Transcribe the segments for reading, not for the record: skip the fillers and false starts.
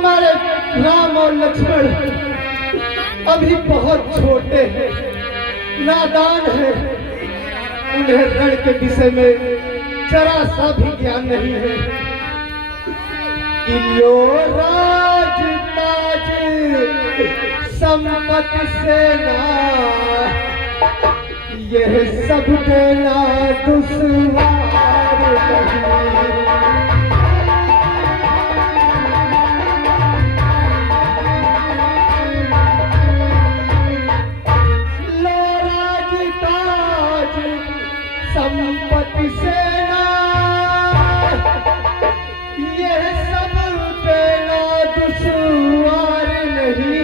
हमारे राम और लक्ष्मण अभी बहुत छोटे हैं, नादान हैं। उन्हें रण के विषय में जरा सा भी ज्ञान नहीं है कि लो राज ताज संपत्ति सेना यह सब देना दुश्वार नहीं। लो राज ताज संपत्ति सेना यह सब देना दुश्वार नहीं।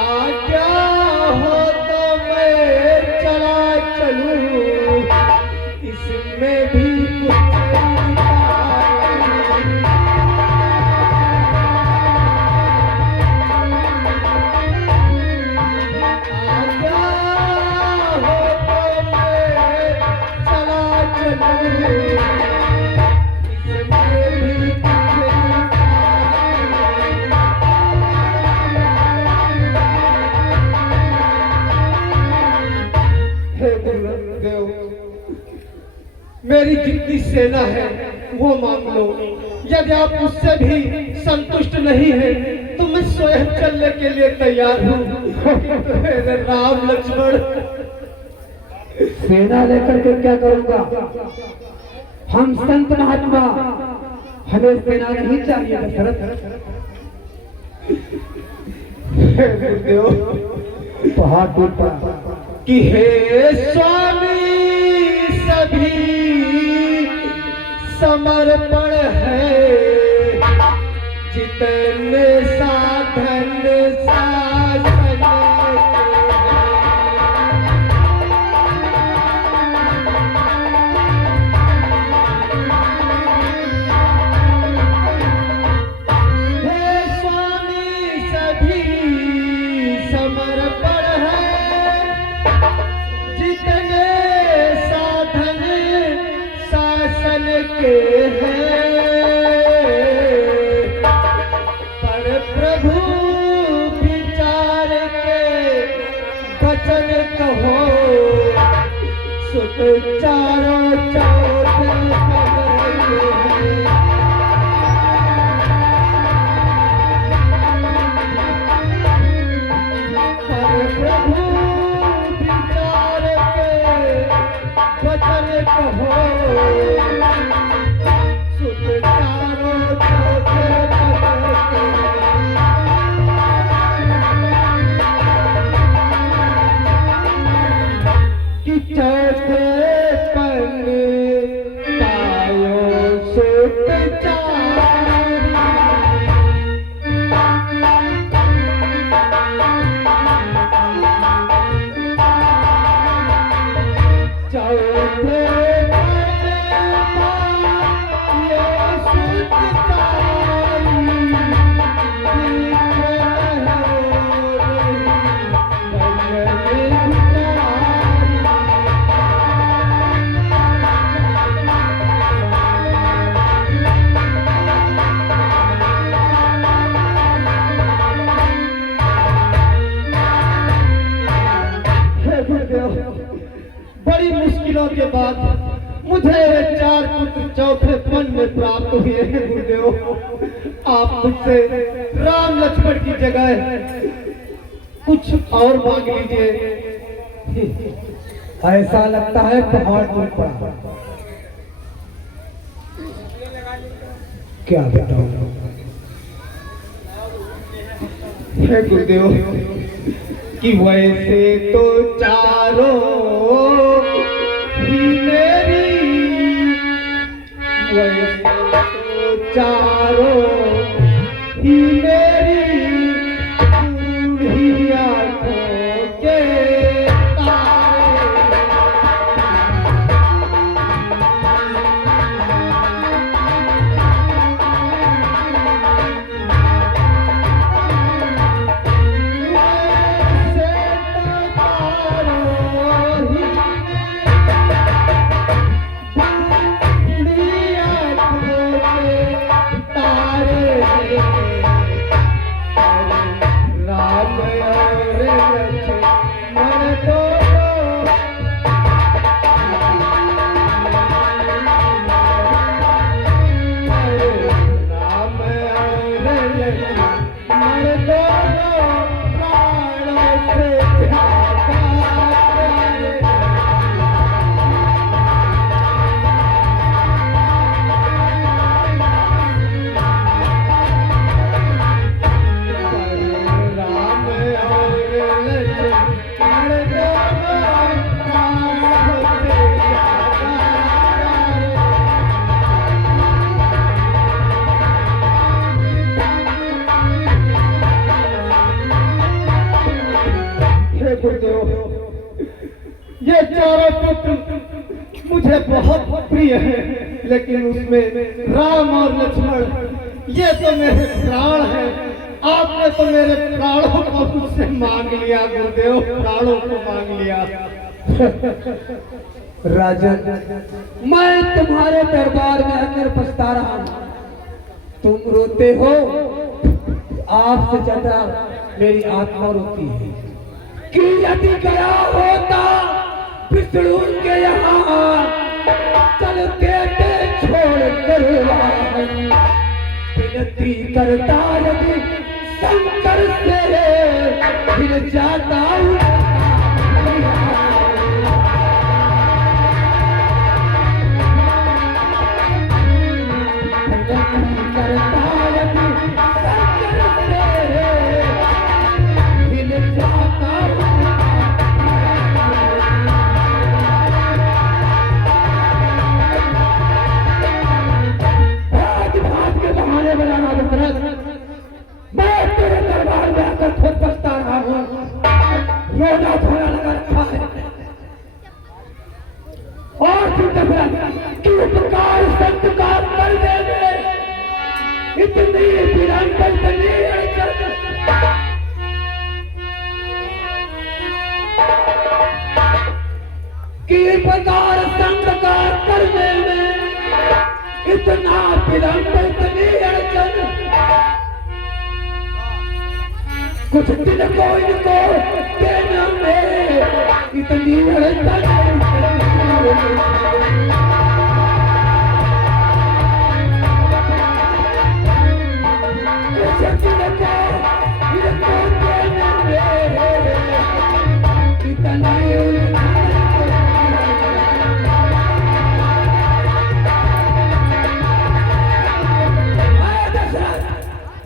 आज्ञा हो तो मैं चला चलूं, इसमें भी कुछ आज्ञा हो तो मैं चला चलूं, इसमें भी मेरी जितनी सेना है वो मांग लो। यदि आप उससे भी संतुष्ट नहीं है तो मैं स्वयं चलने के लिए तैयार हूँ। मेरे राम लक्ष्मण। सेना लेकर के क्या करूंगा? हम संत महात्मा, हमें सेना नहीं चाहिए दशरथ। पहाड़ टूट पड़ा कि हे स्वामी सभी समर्पण है, जितने साधन शासन हे स्वामी सभी समर्पण है, जितने साधन शासन के हैं। पर प्रभु विचार के वचन कहो, सुत चारों चौथ करेंगे। पर प्रभु विचार के वचन कहो, सुत चारों चौथ करेंगे। कि चौथे पन पायो सुत चारी, चौथे पन पायो सुत चारी, दिख बड़ी मुश्किलों के बाद मुझे 4 पुत्र चौथे पन में प्राप्त हुए हैं। गुरुदेव, आप मुझसे राम लक्ष्मण की जगह कुछ और मांग लीजिए। ऐसा लगता है पहाड़ टूट पड़ा। क्या बताऊं? हे गुरुदेव, कि वैसे तो चारों ही मेरी, वैसे तो चारों ही मेरी बूढ़ी आंखों के तारे। वैसे तो चारों ही मर्दों प्राणों से ज्यादा प्यारे। राम और लक्ष्मण दोनों प्राणों से ज्यादा प्यारे। हे गुरुदेव, ये चारों पुत्र मुझे बहुत प्रिय है, लेकिन उसमें राम और लक्ष्मण ये तो मेरे प्राण हैं। आपने तो मेरे प्राणों को मुझसे मांग लिया गुरुदेव, प्राणों को मांग लिया। राजन, मैं तुम्हारे दरबार में आकर पछता रहा हूँ। तुम रोते हो, आपसे ज्यादा मेरी आत्मा रोती है कि यदि गया होता विष्णु के यहाँ चलते थे छोड़ कर विनती करता यदि शंकर से फिर जाता रोना धोना लगा रखा है। और कि उपकार सत्कार कर देंगे, इतनी विलंब इतनी अड़चन। कि उपकार संस्कार करने में इतना विलंब इतनी अड़चन। कुछ दिन को इनको देना में इतनी अड़चन। कुछ दिन को इनको देना में इतनी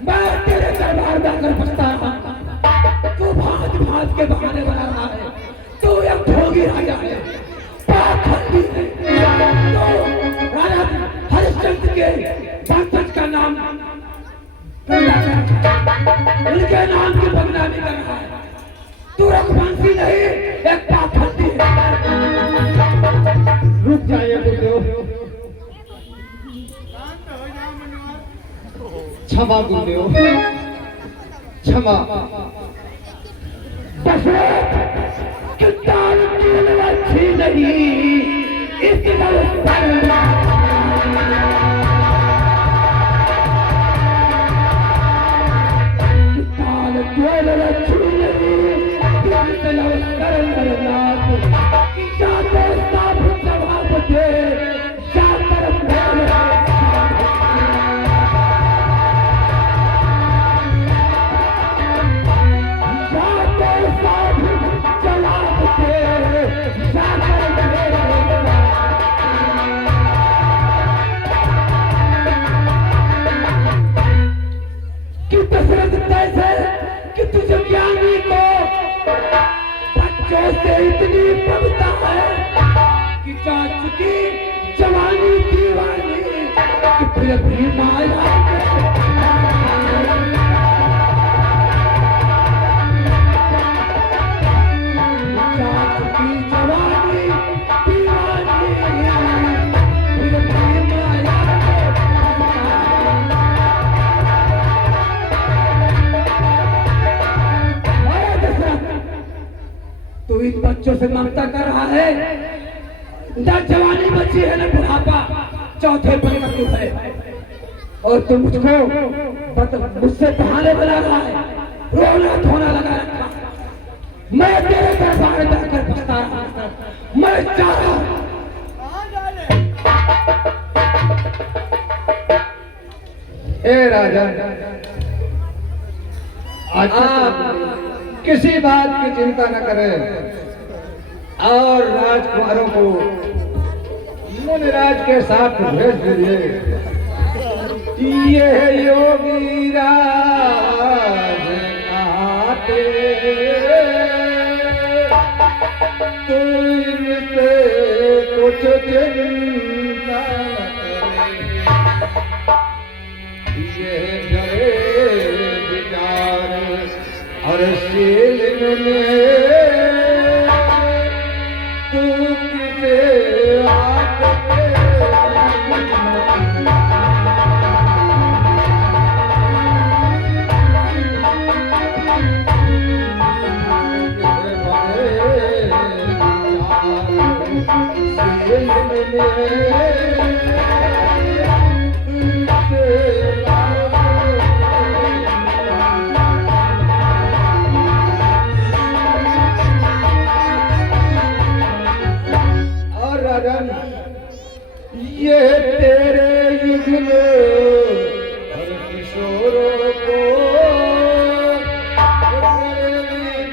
मैं तेरे दरबार में आकर पछता रहा। तू भांत के बहाने बना रहा है। तू एक भोगी राजा है, पाखंडी है। तो राजा हरिश्चंद्र के वंशज का नाम उनके नाम की बदनामी कर रहा है। तू रघुवंशी नहीं, एक पाखंडी है। रुक जाइए गुरुदेव, क्षमा गुरुदेव, क्षमा। किताब अच्छी नहीं इस कि तुझे ज्ञानी को बच्चों से इतनी ममता है कि चाचू की जवानी दीवानी कि फिर भी माया चाचू की जवानी दीवानी फिर भी माया तू इन बच्चों से ममता कर रहा है। न जवानी बची है न बुढ़ापा, चौथे पर का तू है और तू मुझको मुझसे बहाने बना रहा है, रोना धोना लगा रखा। मैं तेरे दरबार में आकर पछता रहा, मैं चाह रहा ए राजा, आप किसी बात की चिंता न करें और राजकुमारों को मुनिराज के साथ भेज दीजिए। ये योगी राज आते तो इनसे कुछ चिंता न करे। ये डरे विचार और शील में तू किसे ये तेरे युग में हर किशोरों को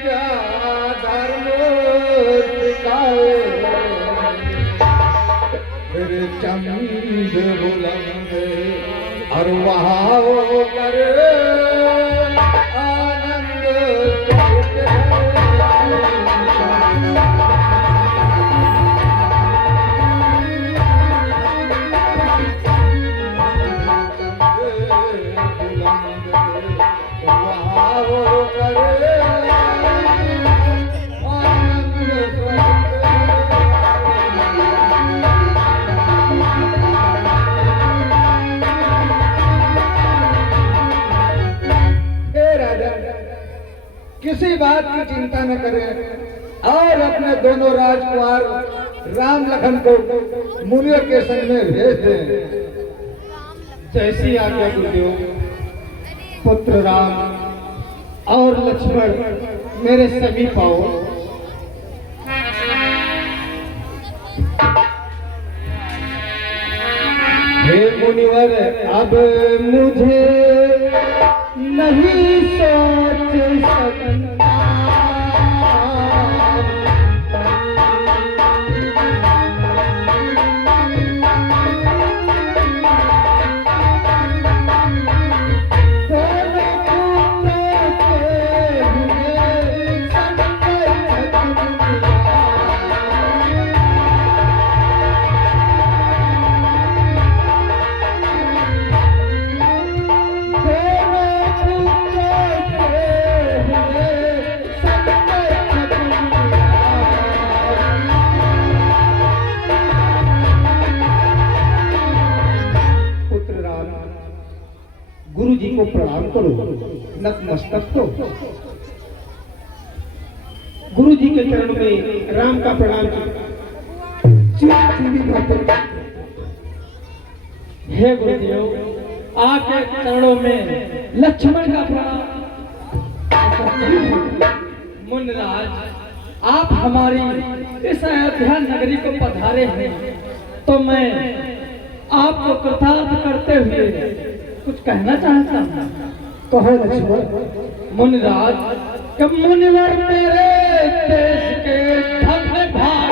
क्या धर्म सिखाए। फिर चंद बुलंद और वहाँ वो कर आनंद किसी बात की चिंता न करें और अपने दोनों राजकुमार राम लखन को मुनियों के संग में भेज दें। जैसी आज्ञा गुरुदेव। पुत्र राम और लक्ष्मण मेरे समीप आओ। हे मुनिवर, अब मुझे नहीं सोच सकता। गुरु जी को प्रणाम करो, नतमस्तक हो। गुरु जी के चरणों में राम का प्रणाम हे गुरुदेव, आपके चरणों में लक्ष्मण का प्रणाम। मुनिराज, आप हमारी इस अयोध्या नगरी को पधारे हैं तो मैं आपको कृतार्थ करते हुए कुछ कहना चाहता हूँ। कहो लक्ष्मण। मुनिराज, कब मुनिवर मेरे देश के धन भाग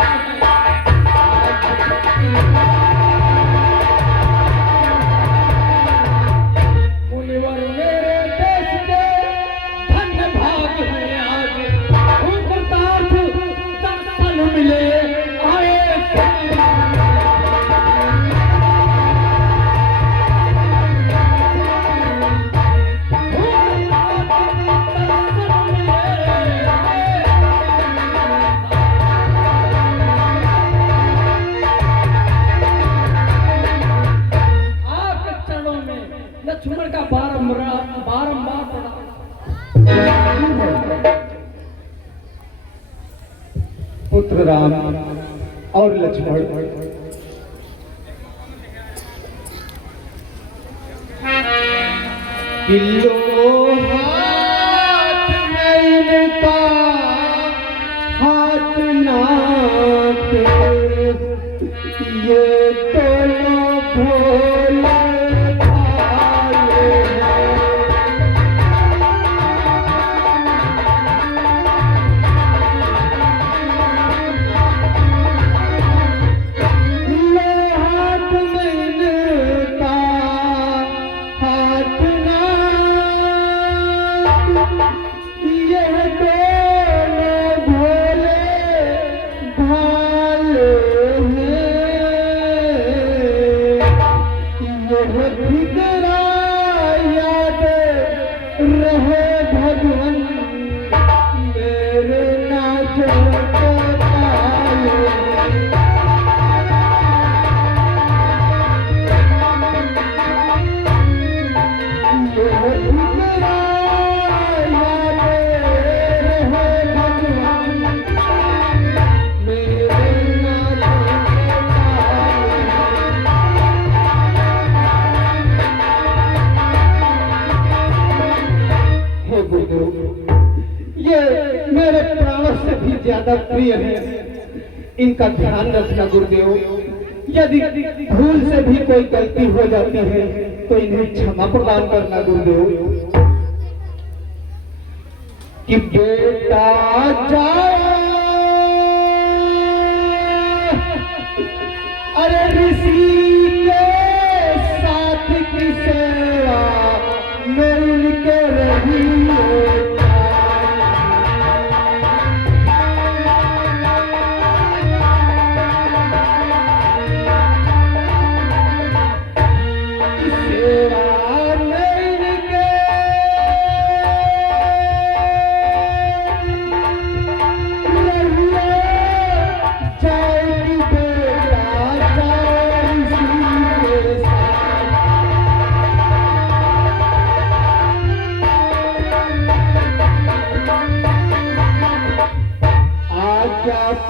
मुनिवर मेरे देश के धन भाग में आज कृतार्थ दर्शन मिले आए। लक्ष्मण का बारंबार पुत्र राम और लक्ष्मण, किलो हाथ में इनका हाथ नाथ, ये दोनों भोले भाले हैं। ये मेरे प्राणों से भी ज्यादा प्रिय है, इनका ध्यान रखना गुरुदेव। यदि भूल से भी कोई गलती हो जाती है तो इन्हें क्षमा प्रदान करना गुरुदेव। कि बेटा जाए अरे ऋषि के साथ की सेवा मिल के रही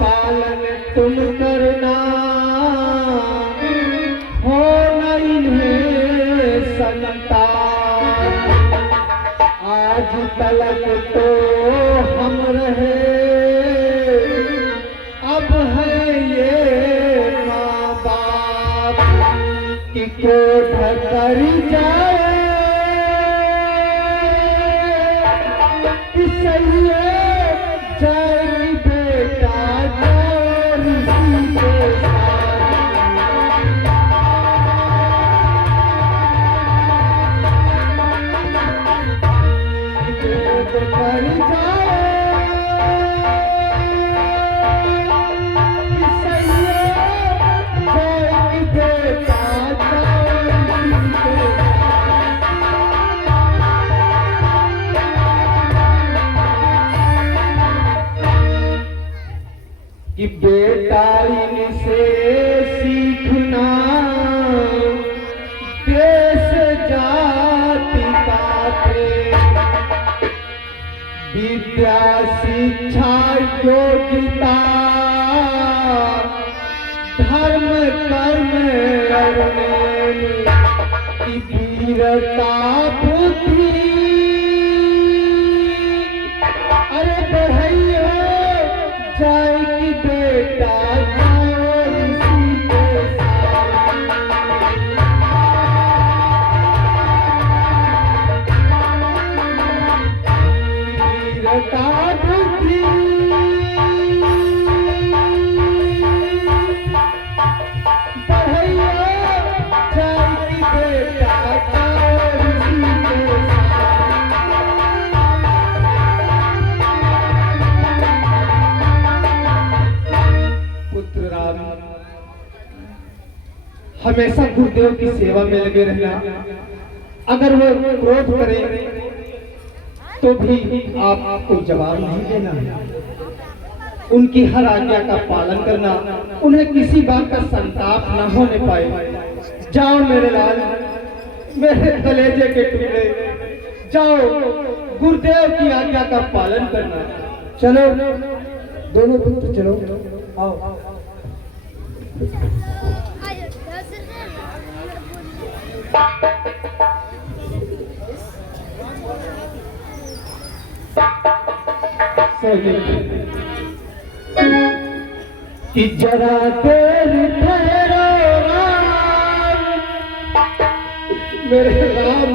पालन तुम करना हो नहीं संतान। आज तलक तो हम रहे अब है ये माँ बाप कि कोठ कर जाए सही जाएगी बेटा कि बेटा इनसे सीखना देश जाति का प्रेम, विद्या शिक्षा योग्यता धर्म कर्म अरुण की वीरता बुद्धि अरे बढ़ैया जाएगी बेटा वीरता बुद्धि बढ़ैया जाएगी बेटा हमेशा गुरुदेव की सेवा में लगे रहना। अगर वो क्रोध करे तो भी आपको जवाब नहीं देना, उनकी हर आज्ञा का पालन करना, उन्हें किसी बात का संताप न होने पाए। जाओ मेरे लाल, मेरे कलेजे के टुकड़े, जाओ गुरुदेव की आज्ञा का पालन करना। चलो दोनों पुत्र चलो, आओ। कि जरा देर ठहरो राम, मेरे राम,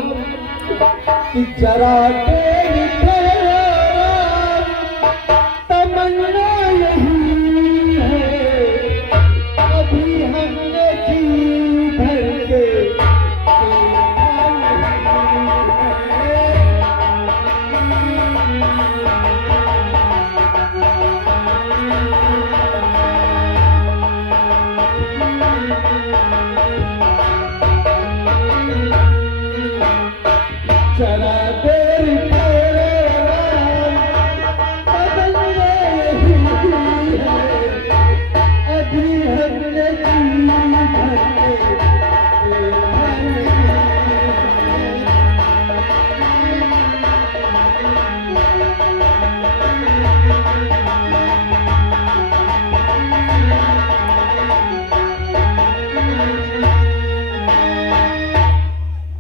कि जरा देर ठहरो राम, तमन्ना यही है अभी हमने जी भर के जरा देर अभी हमने जी भर के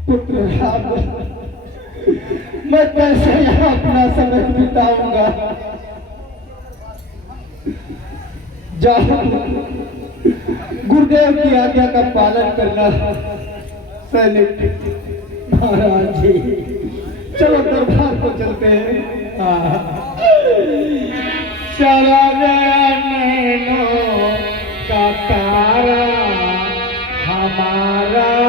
पुत्र राम, मैं कैसे यहाँ अपना समय बिताऊंगा। जाओ, गुरुदेव की आज्ञा का पालन करना। सैनिक महाराज जी, चलो दरबार को चलते हैं। चला गया नैनों का तारा हमारा